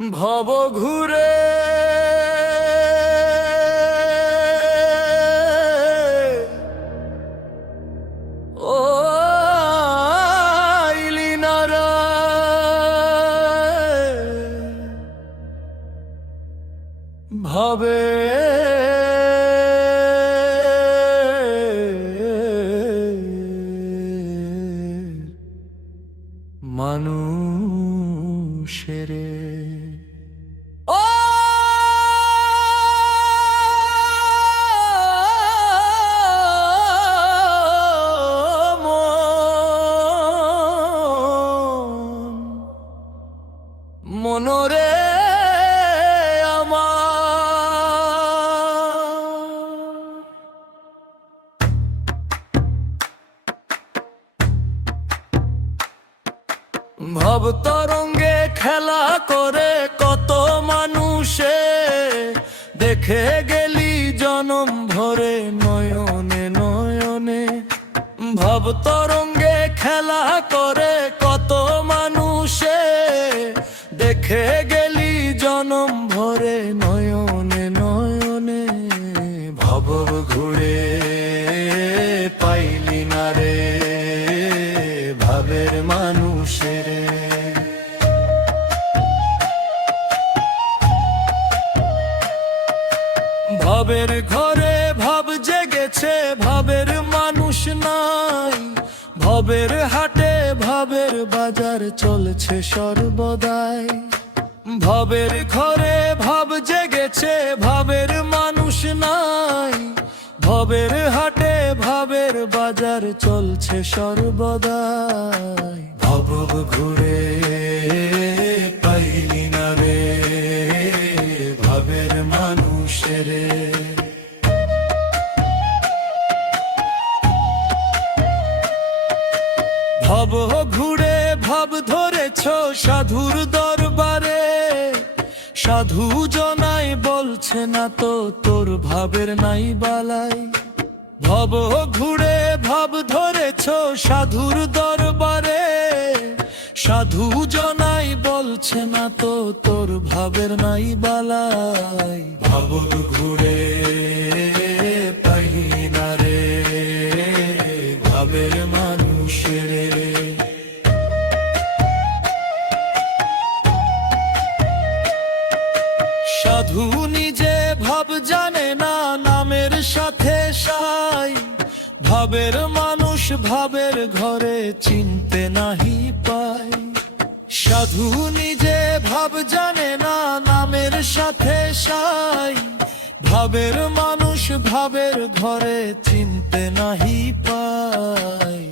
ভব ঘুরে ও আইলি না রে, ভবে মানুষেরে ও মনরে ভব তরঙ্গে খেলা করে কত মানুষে দেখে গেলি জনম ভরে নয়নে নয়নে। ভব তরঙ্গে খেলা করে কত মানুষে দেখে গেলি জনম ভরে নয়নে নয়নে। ভব ঘুরে পাইলি না রে ভাবের মানুষের। ভবের ঘরে ভাব জেগেছে ভাবের মানুষ নাই। ভবের হাটে ভাবের বাজার চলছে সর্বদাই। ভবের ঘরে ভাব জেগেছে ভাবের মানুষ নাই। ভবের হাটে ভাবের বাজার চলছে সর্বদাই। ভব ঘুরে পাইলি না রে ভাবের মানুষের। ভব ঘুরে ভাব ধরেছ সাধুর দরবারে। সাধু জনাই বলছে না তো তোর ভাবের নাই বালাই। ভব ঘুরে ভাব ধরেছ সাধুর দরবারে। সাধু জনাই বলছে না তো তোর ভাবের নাই বালাই। ভব ঘুরে পাইলি না রে ভাবের মানুষের। সাধু নিজে ভাব জানে না নামের সাথে সাই। ভাবের মানুষ ভাবের ঘরে চিনতে নাহি পায়। সাধু নিজে ভাব জানে না নামের সাথে সাই। ভাবের মানুষ ভাবের ঘরে চিনতে নাহি পায়।